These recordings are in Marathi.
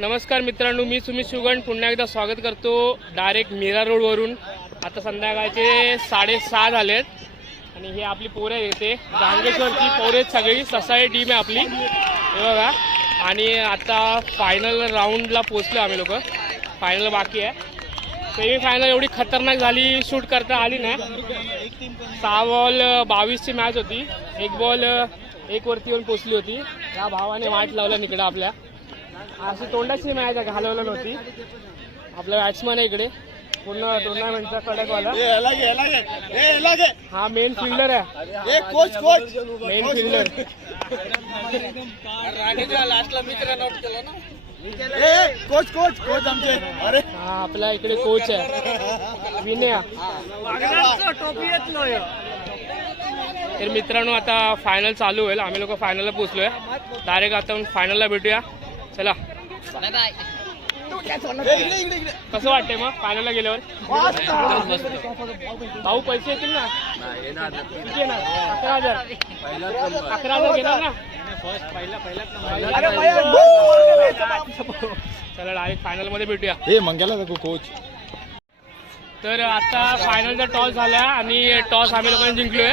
नमस्कार मित्रांनो मी सुमित सुगण पुन्हा एकदा स्वागत करतो डायरेक्ट मीरा रोडवरून आता संध्याकाळचे साडेसहा झालेत. आणि हे आपली पोरं येते गांगेश्वरची पोरं आहेत सगळी. ससाई टीम आहे आपली. हे बघा. आणि आता फायनल राऊंडला पोचलो आम्ही लोक. फायनल बाकी आहे. सेमी फायनल एवढी खतरनाक झाली. शूट करता आली ना सहा बॉल बावीसची मॅच होती. एक बॉल एक वरती येऊन पोचली होती. त्या भावाने वाट लावला निकडं आपल्या. अशी तोंडाची मॅच घालवलं नव्हती आपला बॅट्समन आहे इकडे. पूर्ण टुर्नामेंटचा कडकवाला. हा मेन फिल्डर आहे. Coach coach main fielder coach coach coach आमचे. अरे. हा आपला इकडे कोच आहे. विनय. तर मित्रांनो आता फायनल चालू होईल. आम्ही लोक फायनलला पोहोचलोय. डायरेक्ट आता फायनलला भेटूया. चला. कसं वाटतंय मग फायनलला गेल्यावर भाऊ पैसे येतील ना किती येणार अकरा हजार अकरा हजार घेणार ना चला डायरेक्ट फायनलमध्ये भेटूया हे मंग्याला नको कोच तर आता फायनलचा टॉस झाला आणि टॉस आम्ही लोकांनी जिंकलोय.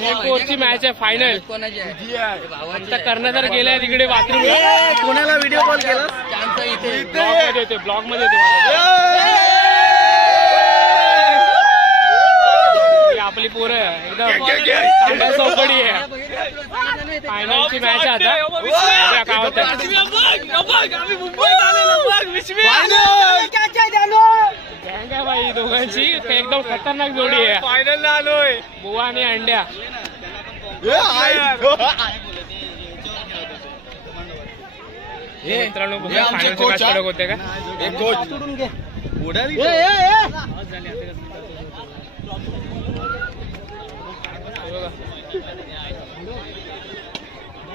एक ओव्हरची मॅच आहे फायनल आता कर्णधार गेलाय तिकडे बाथरूम कोणाला व्हिडिओ कॉल केला ब्लॉगमध्ये येते ब्लॉगमध्ये ही आपली पोरं आहे, एकदम चौकडी आहे. फायनलची मॅच आहे आता. काय होतं गँग आहे बाई दोघांची. एकदम खतरनाक जोडी आहे. फायनल आलोय. बुवा आणि अंड्या. मित्रांनो बघा फायनलची मॅच कडक होते का? हे.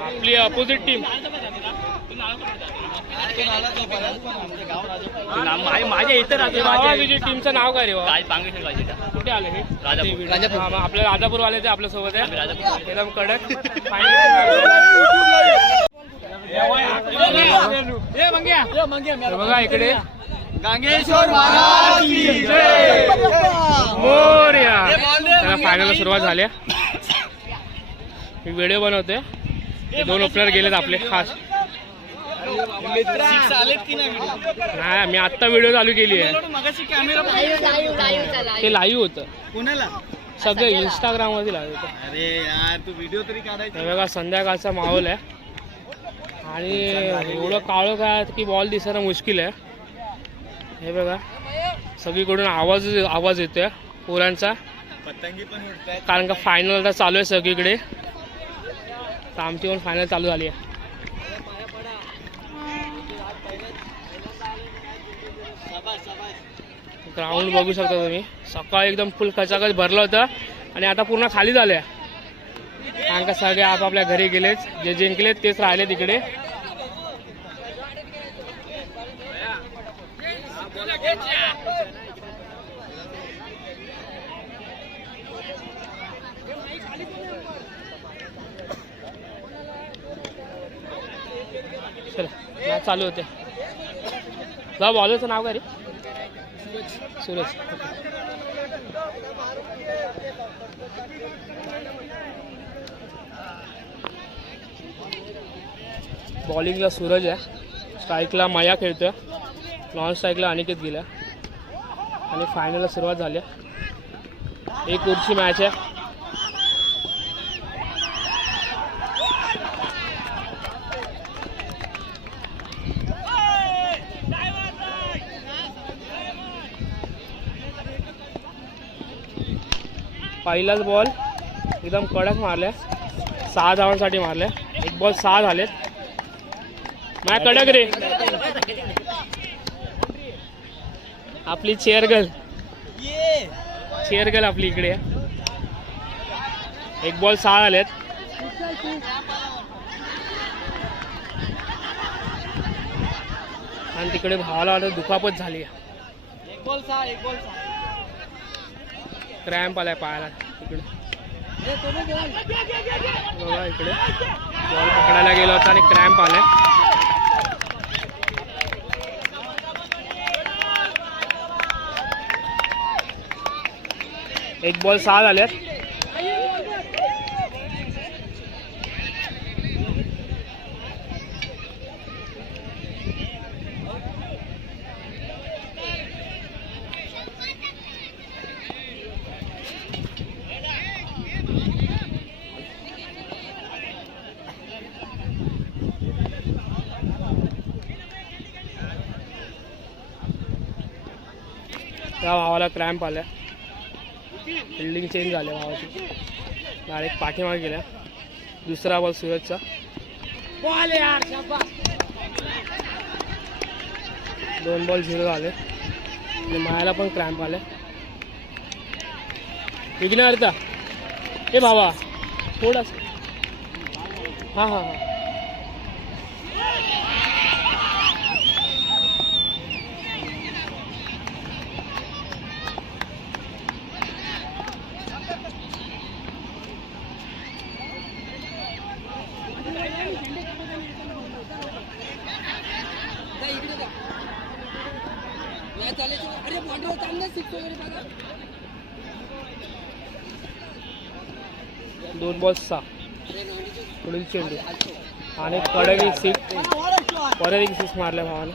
आपली अपोजिट टीम माझ्या इथं राजापूर टीमचं नाव काय रे काय सांगितलं पाहिजे कुठे आले हे राजापूर. आपल्या राजापूर ते आपल्यासोबत आहे राजापूर. एकदम कडक फायनल बघा इकडे गांगेश्वर महाराज की फायनल सुरुवात झाली मी व्हिडिओ बनवते दोन ओपनर गेलेत आपले खास नाही? मी आत्ता व्हिडिओ चालू केली आहे. मगाशी कॅमेरा ते लाईव्ह होतं. कोणाला? सगळं इंस्टाग्राममध्ये लाईव्ह होतं. अरे यार तू व्हिडिओ तरी काढायचा. हे बघा संध्याकाळचा माहोल आहे. आणि एवढं काळं काय की बॉल दिसणं मुश्किल आहे. हे बघा सगळीकडून आवाज आवाज येतोय पोरांचा. पतंगी पण कारण का फायनल आता चालू आहे सगळीकडे. तर आमची पण फायनल चालू झाली आहे. ग्राउंड बघू शकता तुम्ही. सकाळी एकदम फुल खचाखच भरलं होतं आणि आता पूर्ण खाली झालं. कारण का सगळे आपापल्या घरी गेलेच. जे जिंकलेत तेच राहिले तिकडे. चला चालू होते. जा बॉलरचं नाव काय रे? सूरज बॉलिंगला सूरज आहे. स्ट्राईकला मया खेळतोय. नॉन स्ट्राईकला अनिकेत गेला आणि फायनलला सुरुवात झाली एक उरची मॅच आहे. पहिलाच बॉल एकदम कडक मारल्या सहा धावांसाठी मारल्या एक बॉल सहा झालेत. माय कडक रे. आपली चेअर गर्ल चेअर गर्ल आपली इकडे. एक बॉल सहा झालेत. आणि तिकडे भावाला वाटत दुखापत झाली. आहे एक बॉल सहा एक बॉल सहा. क्रॅम्प आलाय पायाला इकडे. बघा इकडे. बॉल पकडायला गेला होता आणि क्रॅम्प आलाय. एक बॉल सहा झाले आहेत त्या भावाला क्रॅम्प आल्या. बिल्डिंग चेंज झाल्या भावाची. डायरेक्ट पाठीमागे गेल्या. दुसरा बॉल सुरजचा दोन बॉल झिरो झाले. आणि मायाला पण क्रॅम्प आले. विघ्नार्थ ए भावा थोडासा. हां हां हां. दोन बॉल सहा. पुढील चेंडू. आणि कडक एक सिक्स परत एक सिक्स मारल्या भावाने.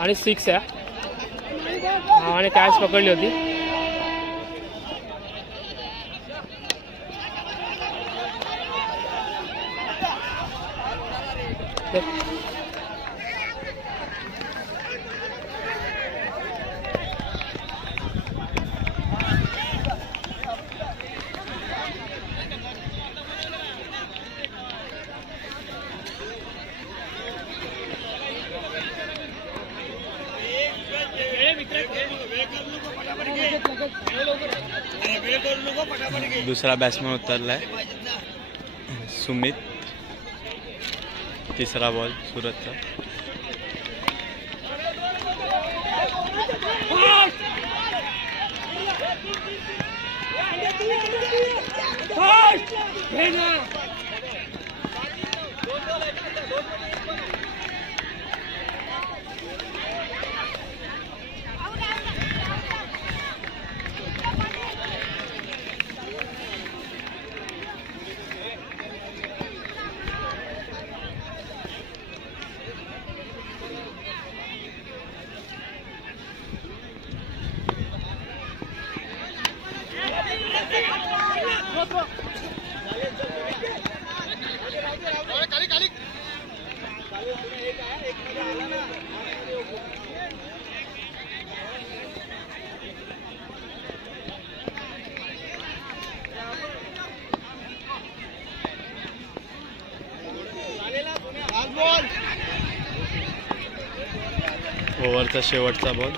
आणि सिक्स आहे. भावाने कॅच पकडली होती. दुसरा बॅट्समन उतरलाय. सुमित. तिसरा बॉल सुरतचा. ओव्हरचा शेवटचा बॉल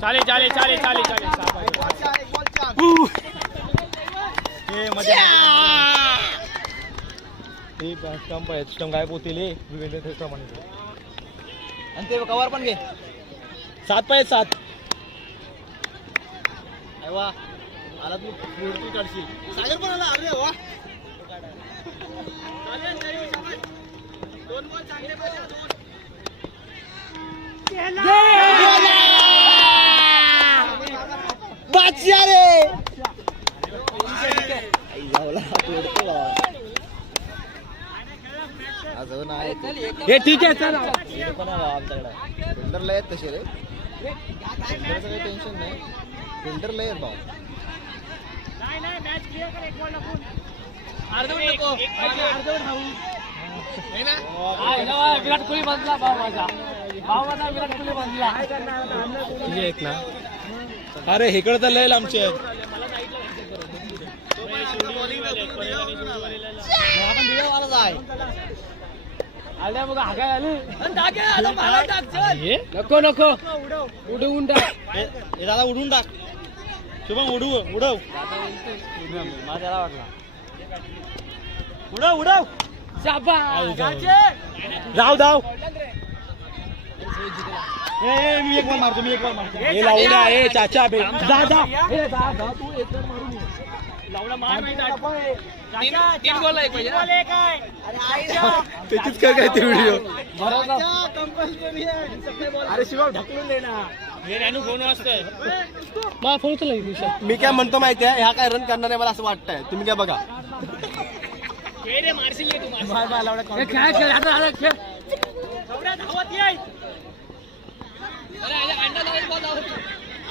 चालेल चालेल चालेल चालेल चालेल. स्टंप आहे स्टंप गायब होतील आणि ते कवर पण घे. सात पाय सात. वा. आला तू. मूर्ती काढशील. सागर पण आला. अरे वा. हे ठीक आहे चल. फिल्डरला आहेत तसे रे. फिल्डरचं काही टेन्शन नाही. फिल्डरला आहेत भाऊ. विराट कोहली बंदला भाव माझा. भाव माझा विराट कोहली बंदला. तुझे एक ना. अरे इकडे तर लय लांबचे आहेत. आल्या बघा हागाय आली. नको नको. उडवून टाक. हे दादा उडून टाक. शुभम उडू उडव. माझ्याला वाटला उडव. उडव. जाऊ ए, मी एक बॉल मारतो मी एक बॉल मारतो. हे लावून ए चाचा. बे. जा जा. ए, जा जा तू एक बॉल मारून ये. त्याचीच कर काय ते व्हिडिओ अरे शिवा. ढकलून दे ना? मी काय म्हणतो माहिती आहे ह्या काय रन करणार आहे मला असं वाटतंय. तुम्ही काय बघा. बाय लावड्या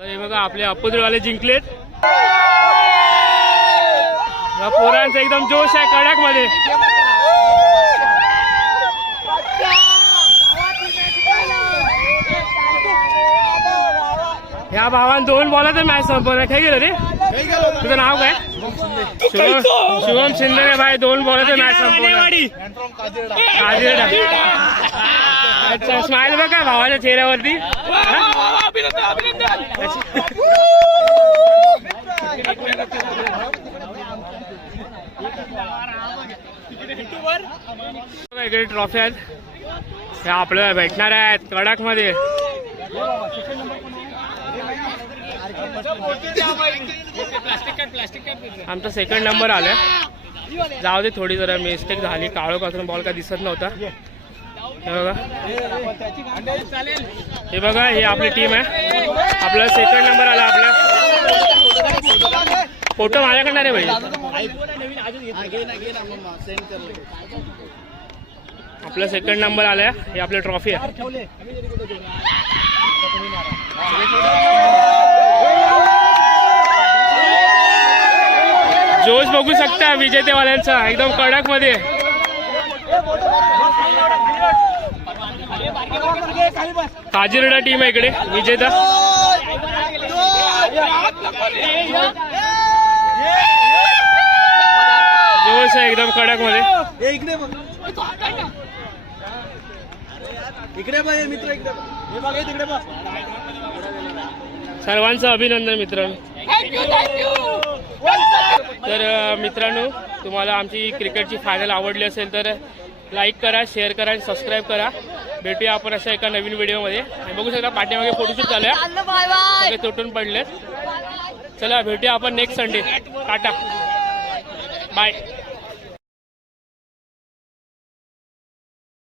हे बघा आपले अप्पुद्रवाले जिंकलेत. या पोरांचा एकदम जोश आहे कडकमध्ये ह्या भावान दोन बॉलाचं मॅच संपवला काय गेलं रे. तुझं नाव काय? शुभम शुभम शिंदे भाई दोन बॉलाचं मॅच संपवलं अच्छा स्माइल बघा भावाच्या चेहऱ्यावरती? इकडे ट्रॉफी आहेत. ह्या आपल्याला भेटणार आहेत कडकमध्ये आमचा सेकंड नंबर आलाय. जाऊ दे थोडी जरा मिस्टेक झाली. काळो पासून बॉल काय दिसत नव्हता. हे बघा. हे बघा हे आपली टीम आहे. आपला सेकंड नंबर आला आपला. फोटो माझ्याकडनं रे भाई. आपला सेकंड नंबर आलाय. हे आपली ट्रॉफी आहे. जोश बघू शकता विजेतेवाल्यांचा. एकदम कडकमध्ये काजिरडा टीम आहे इकडे विजेता. जोश आहे एकदम कडकमध्ये इकडे बघ. इकडे बघ मित्र इकडे बघ. बघ तिकडे बघ. सर्वांचं अभिनंदन मित्रांनो. तर मित्रांनो तुम्हाला आमची क्रिकेटची फायनल आवडली असेल तर लाईक करा शेअर करा आणि सबस्क्राईब करा. भेटूया आपण अशा एका नवीन व्हिडिओमध्ये आणि बघू शकता पाठीमागे फोटोशूट चालू आहे. सगळे तुटून पडलेत. चला भेटूया आपण नेक्स्ट संडे टाटा बाय